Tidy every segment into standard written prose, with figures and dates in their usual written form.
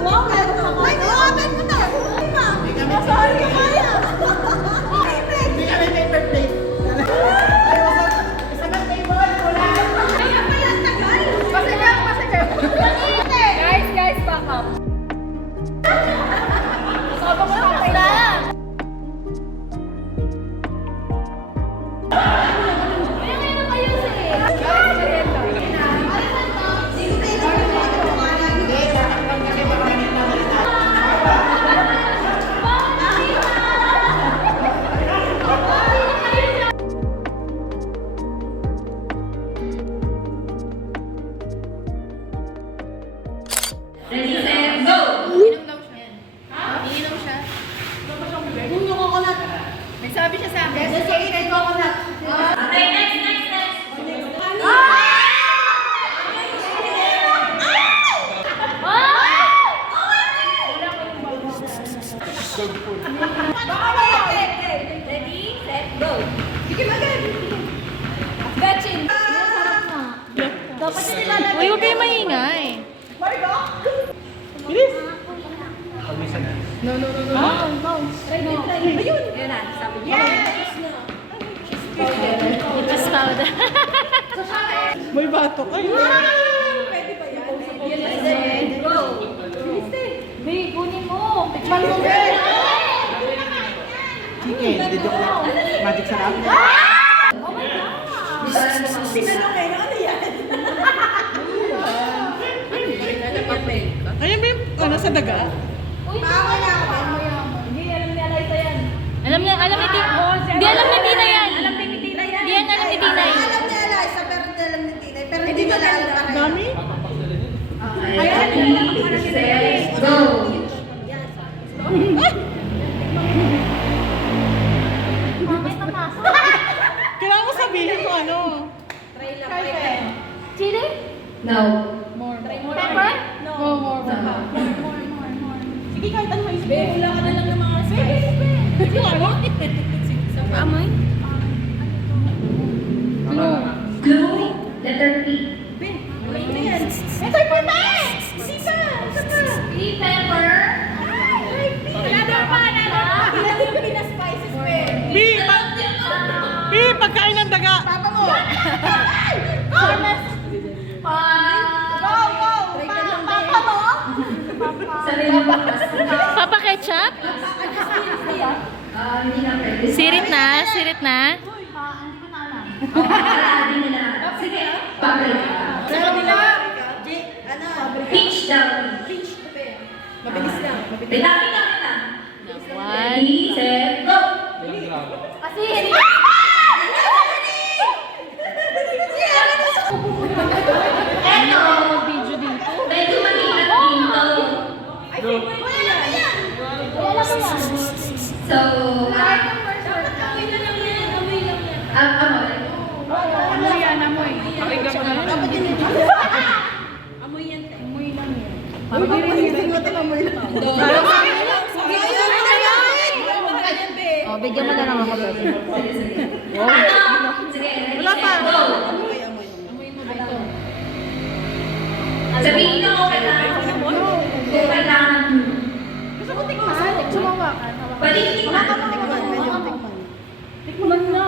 Wow, meron pa ko. Ay, open mo na. Sorry, kaya. Hindi kami paper plate. Isa ng table, wala. Kaya pala ang tagal. Pasigaw. Guys, back up. Sobrang matapay na. Ayun na kayo Ready, set, go! Inom daw siya yan. Iinom siya. Yung coconut. May sabi siya sa akin. Yes, kay coconut. Okay, next. Ready, set, go! Sige, magand. Betchin! Sarap na. Dapat yung nilalagay. Uy, huwag kayo maingay. Margo? Bilis. No. Try. Ayun! Ayun na, sabi niya. Yes! It was powder. May bato kayo. Pwede ba yan? Yes, go! Babe, kunin mo. Tikman mo. Chicken, dito ko. Magic sarap. Oh my God! Sinanong kayo, ano yan? Ayan ba yung ano sa daga? Uy, Bawal na ako. Hindi, alam ni Alayta yan. Alam ni Tina. Hindi alam ni Tina yan. Alam ni Tina yan. Hindi yan alam ni Tina yan. Alam ni Eliza, pero hindi alam ni Tinay. Pero hindi ko alam pa rin. Dami? Ready, set, go! Mamay mamasa. Kailangan mo sabihin kung ano. Try lang. Chili? No. Pepper? No. More. Sige, kahit ano may Babe, wala ka na lang ng mga spice. Sa amoy? Clue, letter P. May na yan. Ito yung pwede! Sisa! Isa pa! Pepper? Another pa! Ilan yung pinaspices, pe? B, pagkain ng daga. Papa mo! Papa mo! Sabi mo ba? Papa Ketchup? Hindi na pwede. Sirit na. Hindi nila. Sige, paprika. Pero nila, ano? Peach daw. Mabilis lang. Bitangin na kita. One. Ready, set, go! Kasi, Eto, Video dito. medyo maliit dito. Wala naman yan! wala ba yan? So, Amoy na lang yan. Amoy lang yan. amoy. Amoy yan, amoy. Dapat yun ito. Amoy yan, te. Amoy lang yan. Pag-iisip mo ito, amoy lang. Oh, bigyan mo na lang ako. Bebe. Ano? Sige, ready, Wala pa. set, go! Sabihin nyo okay lang. Kung kailangan. Gusto ko tikman. Sumawakan. Pwede tikman. Tikman na.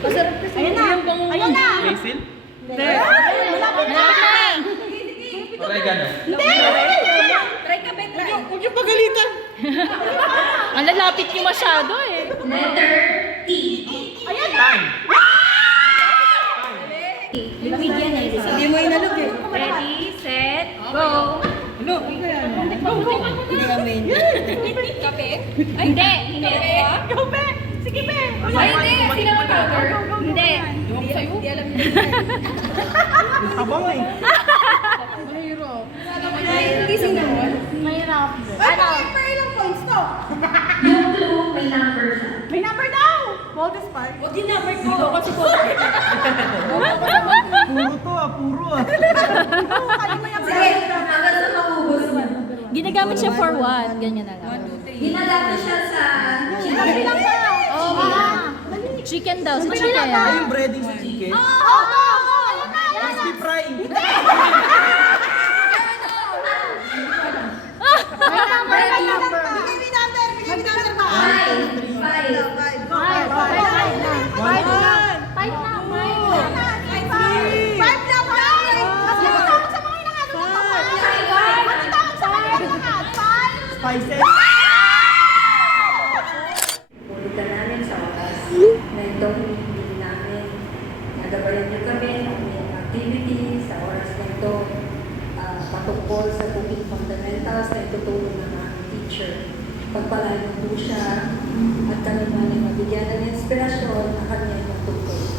Masarap kasi. Ayan na! Ayan na! Basil? Hindi! Malapit na. Oregano. Try ka, be, try. Huwag yung pagalitan. Ang lalapit niyo masyado eh. Letter T. Ayan na! Bigyan eh. Hindi mo inalog eh. Ready, set, go. Ano? Hindi yan. Hindi amin. Kape? Ay, hindi. Hindi. Go, be! Sige, be! Ay, hindi. Sila ang powder. Hindi. Hindi alam niya. Habang eh. Hindi sinamon. Mahirap. Ano? Per ilang points to? Yung clue, may number siya. May number daw! Waldes Park. Huwag yung number ko. Kasi ko. Puro to ah, puro ah. Sige, hanggang sa maubos mo. Ginagamit siya for what? Ganyan na lang. Ginagawa siya sa chicken. Oh, chicken daw. Sa chicken. Yung breading sa chicken. Oo! Crispy fry. license. Pulitan namin sa oras na itong hindi namin nagabayan niyo kami ng aming activity sa oras na ito patungkol sa cooking fundamentals na itutulong ng aming teacher. Pagpalain po siya at kami man ay mabigyan ng inspirasyon na kanyang matutunan.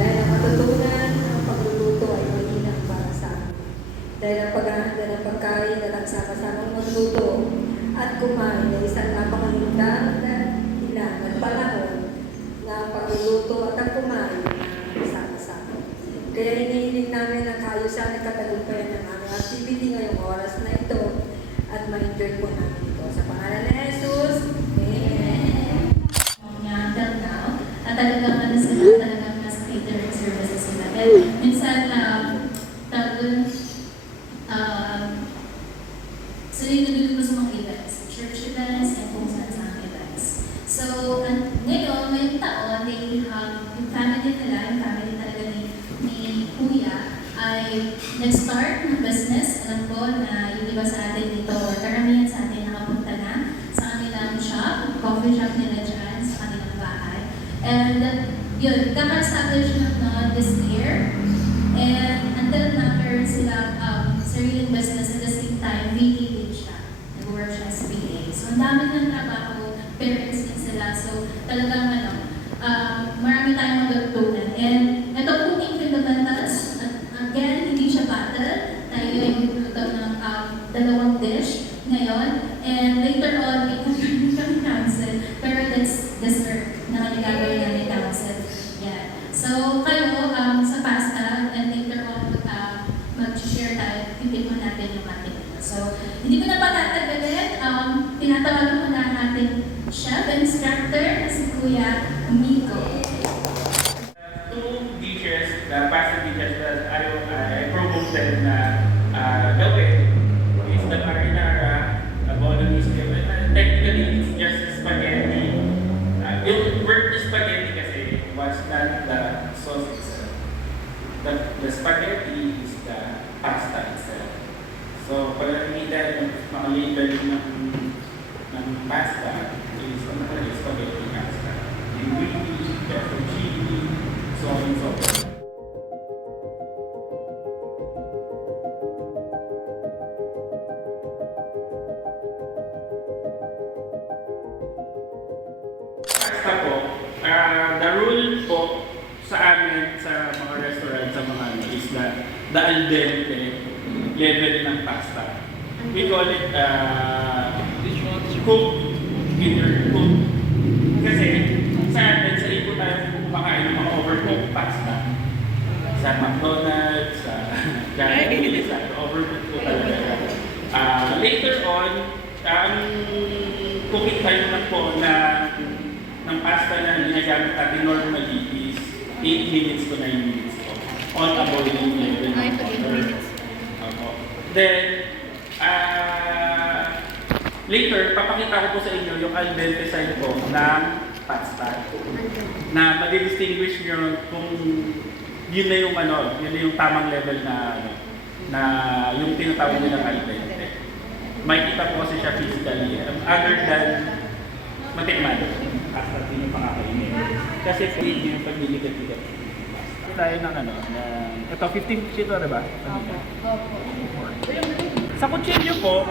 Dahil ang matutunan ng pagluluto ay maginang para sa amin. Dahil ang paghahanda ng pagkain at ang sama-samang magluto at kumain ay isang napakahindang ilan at panahon na ang pagluluto at ang kumain na sama-sama. Kaya hinihiling namin ang kaayusan at katagumpayan ng aming activity ngayong oras na ito at ma-enjoy po namin ito. Sa pangalan ni Jesus, Amen. Until now, at talagang ano sila, talagang mas catering services sila. And minsan, tawag sila yung nandun sa mga events, church events, and kung saan sa events. So, ngayon, ngayong taon, they have yung family nila, yung family talaga ni Kuya, ay nag-start ng business. Alam ko na yung iba sa atin dito, or karamihan sa atin nakapunta na sa kanilang shop, coffee shop nila dyan, sa kanilang bahay. And yun, kaka-establish na this year. And until now, meron silang sariling business at the same time, VA din siya. Nag-work siya as VA. So, ang dami ng trabaho, parents din sila. So, talagang marami tayong magatutunan. And ito cooking fundamentals, again, hindi siya battle. Tayo ay magluto ng dalawang dish ngayon. And later on, may kami council. Pero that's dessert na nagagawin namin council. Yeah. So, kayo sa pasta, and later on, mag-share tayo, pipin mo natin yung ating. So, hindi ko na patatagalin. Tinatawagan ko na natin chef and instructor na si Kuya Miko. Two dishes, the pasta dishes that I promoted na gawin is the marinara, bolognese. Technically, it's just spaghetti. Yung word spaghetti kasi was not the sauce itself. The spaghetti is the pasta itself. So, pag nakikita yung mga label ng pasta, is ano pala yung spaghetti pasta. Linguine, pepperoncini, so on and so forth. Pasta po, the rule po sa amin, sa mga restaurant, sa mga ano, is the al dente level ng pasta. We call it cooked, either cooked. Kasi sa atin, sa ipo tayo kumakain ng mga overcooked pasta. Sa McDonald's, sa Jollibee, sa overcooked po talaga. Later on, cooking time lang po ng pasta na ginagamit natin normally is 8 minutes to 9 minutes po. On a boiling level ng water. Then, later, papakita ko po sa inyo yung al dente side po ng pasta. Na madi-distinguish nyo kung yun na yung yun na yung tamang level na yung tinatawag nilang al dente. Makikita po kasi siya physically. Other than matikman. Pasta din yung pangakainin. Kasi po yun yung pagliligad-ligad. Tayo ng ito 15 sheet diba? Opo. Sa kutsilyo po,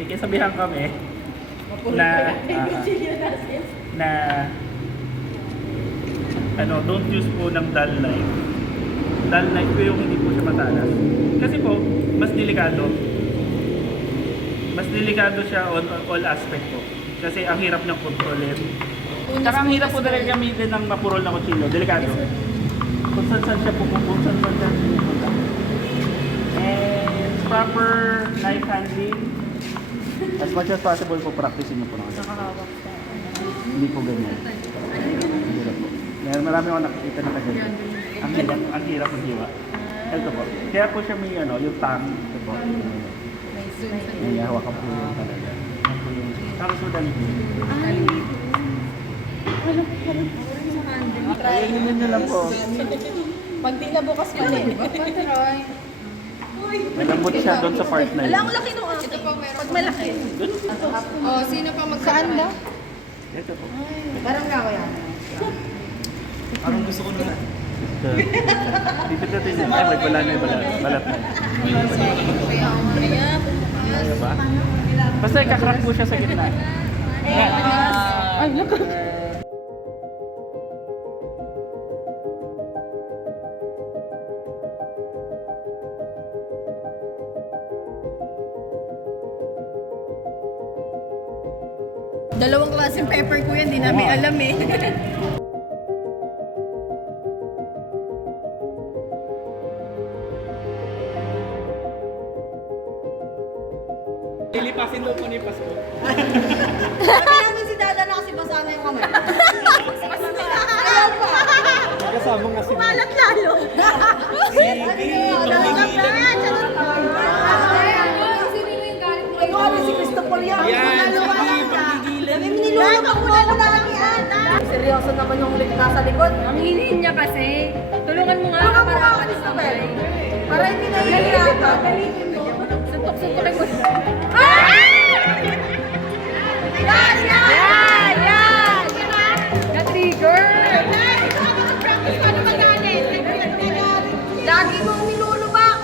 may kasabihan kami na don't use po ng dull knife. Dull knife po yung hindi po siya matalas. Kasi po, mas delikado. Mas delikado siya on all aspect po. Kasi ang hirap niyang kontrolin. Saka ang hirap po talaga gamitin ng mapurol na kutsilyo. Delikado. Kung saan siya pupunta. And proper knife handling. As much as possible po, practice niyo po na. Hindi po ganyan. Hirap po. Marami ako nakikita na ganyan. Ang hirap ng hiwa. Ito po. Kaya po siya may yung tang. Ito po. May hawakan po yun talaga. Tapos po dali. Ayun nyo lang po. Pag di nabukas mali. Malambot siya doon sa part na yun. Wala, ang laki nung akin. po meron? Pag malaki. Oh, sino pa magsaan ba? Ito po. Parang gawa yan. Parang gusto ko na. Dito natin. Ay, may balat na. Balat na. Kaya ba? Basta ikakrack po siya sa gitna. Ay, naku. Dalawang klaseng pepper ko yan, di namin alam eh. Lilipasin daw po ni Pasko. Sabi namin si Dada na kasi basa na yung kamay. Ayaw pa. Kasama nga si Malat lalo. Ano si Christopher yan? Yan, Sabi mo nilulong ako na lang yan. Seryoso naman yung nasa likod. Ang hinihin niya kasi. Tulungan mo nga Tulungan mo para nga ako, alis na Christopher. tayo. Para hindi na hihirapan. Suntok-suntokin mo. Yan! Na-trigger! Lagi mong nilulubak!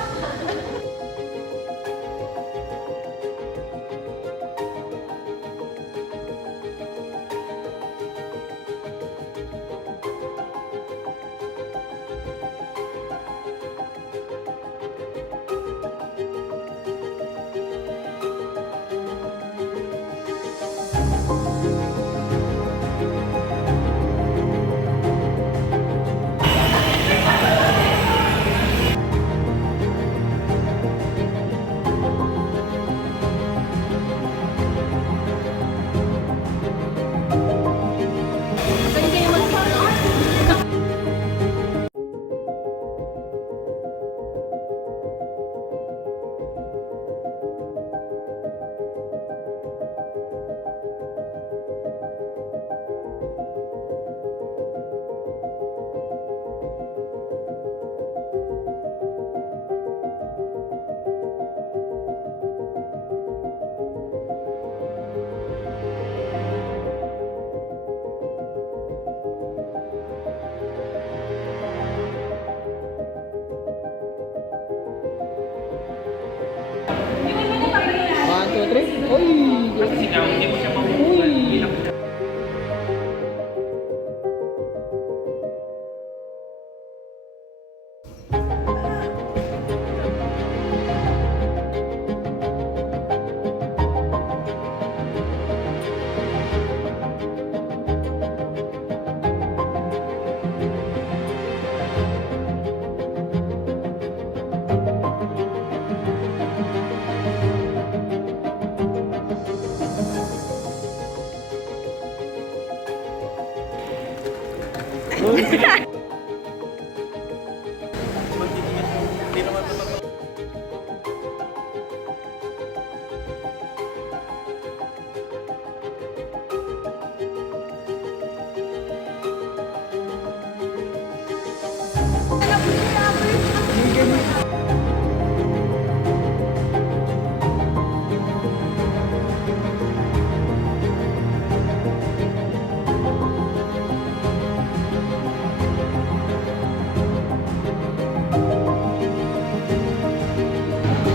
Kasi sinaw, hindi mo siya mahuhugan. Bilang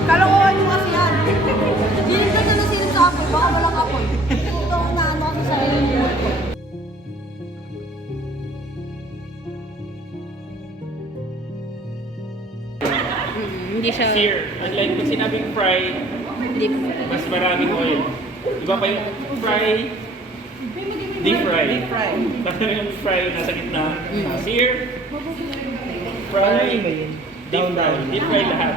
Kalokohan mo kasi yan. Silip ka na silip sa apoy, baka walang apoy. Ito ang naano kasi sa iyo. Hindi siya sear. Unlike pag sinabing fry, deep. mas maraming oil. Iba pa yung fry, deep fry. Tapos yung fry nasa gitna. Sear, fry, deep fry. Deep fry lahat.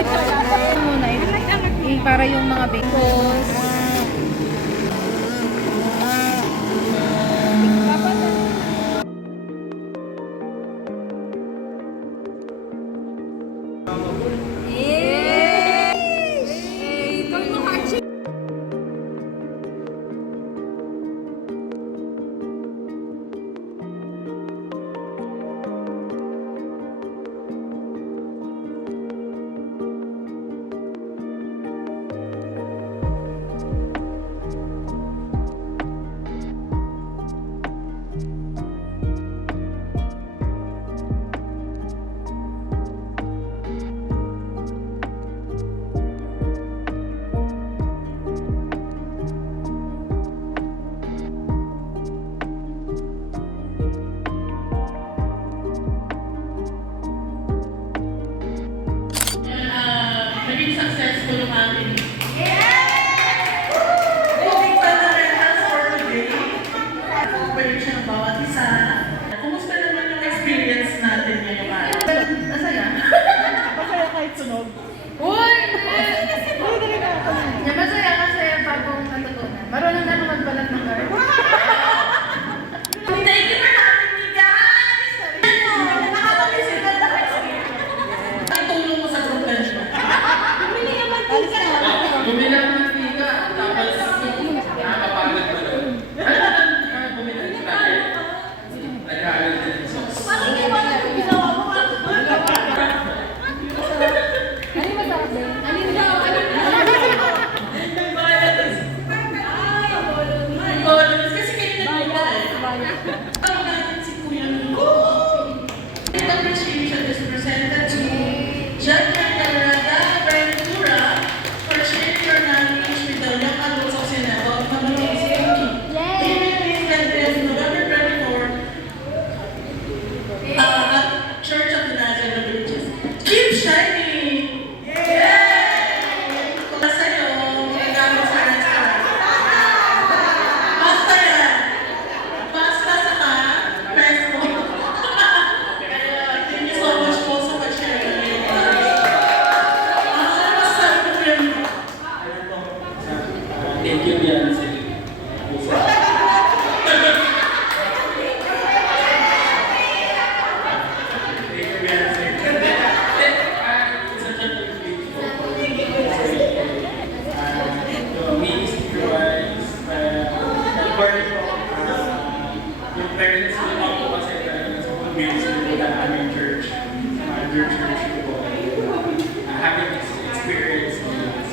Muna para yung mga bacon. Naging successful yung ating operation ng bawat isa. Kumusta naman yung experience natin ngayong araw? Masaya. Masaya kahit sunog. Uy! Masaya kasi bagong natutunan. Marunong na ako magbalat ng card. Thank you for having me, guys! Nakakamiss yung ganda ang tulong mo sa group lunch mo. Bumili ka mantika. Bumili ako ng tika, tapos nakakapagod ko doon. Ano bumili ng tika? Nag-aaral din ng sauce. Parang iwanan yung ginawa mo. Ano yung masarap din? Alin daw? Bonus, kasi kayo nagpunta eh. Tawag natin si Kuya Nico. The appreciation is presented to John Carrera Ventura for sharing your knowledge with the young adults of Sinao of Mamalong City. Please get this November 24 at Church of the Nazarene Villages. Keep shining! Yay! Para sa'yo, may gamit sa restaurant. Basta yan! Basta saka pesto. Kaya, thank you so much po sa pag-share kami. Basta po yun. Thank you, Beyonce. Yung parents ko na po kasi sa community ko na aming church, your church ko, having this experience is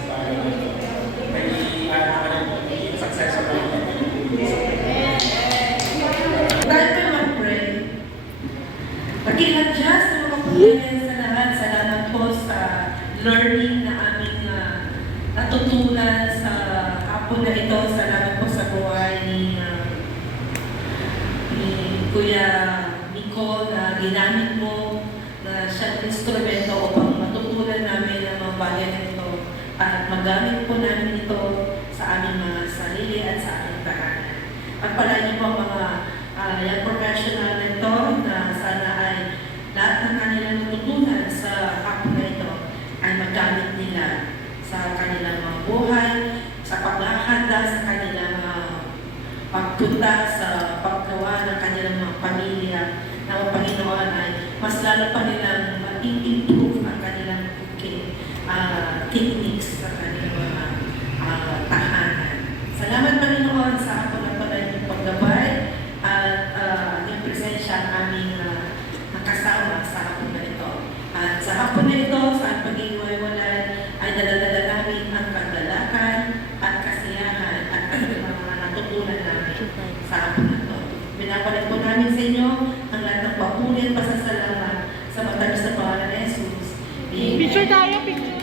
parang naging successful. Dahil ko mag-pray, pag-i-adjust ng mga pagkakas sa lahat, salamat po sa learning na aming natutunan sa hapon na ito. Salamat po sa buhay ni Kuya Nicole na ginamit mo na siyang instrumento upang matutunan namin ang mga bagay nito at magamit po namin ito sa aming mga sarili at sa aming tahanan. At pala niyo po ang mga young professional na ito na sana ay lahat ng kanilang natutunan sa hapon na ito ay magamit nila sa kanilang mga buhay, sa paghahanda sa kanilang pagpunta sa paggawa ng kanilang mga pamilya na ang Panginoon ay mas lalo pa nilang i-improve ang kanilang cooking techniques sa kanilang mga tahanan. Salamat Panginoon sa hapon na pala yung paggabay at yung presensya ang aming nakasama sa hapon na ito. At sa hapon na ito, sa pag-iwaiwalay ay daladala namin ang kagalakan at kasiyahan at mga natutunan namin sa hapon na ito. Binapalit po namin sa inyo ang lahat ng papuri at pasasalamat sa matamis na pangalan ni Jesus. Picture tayo, picture.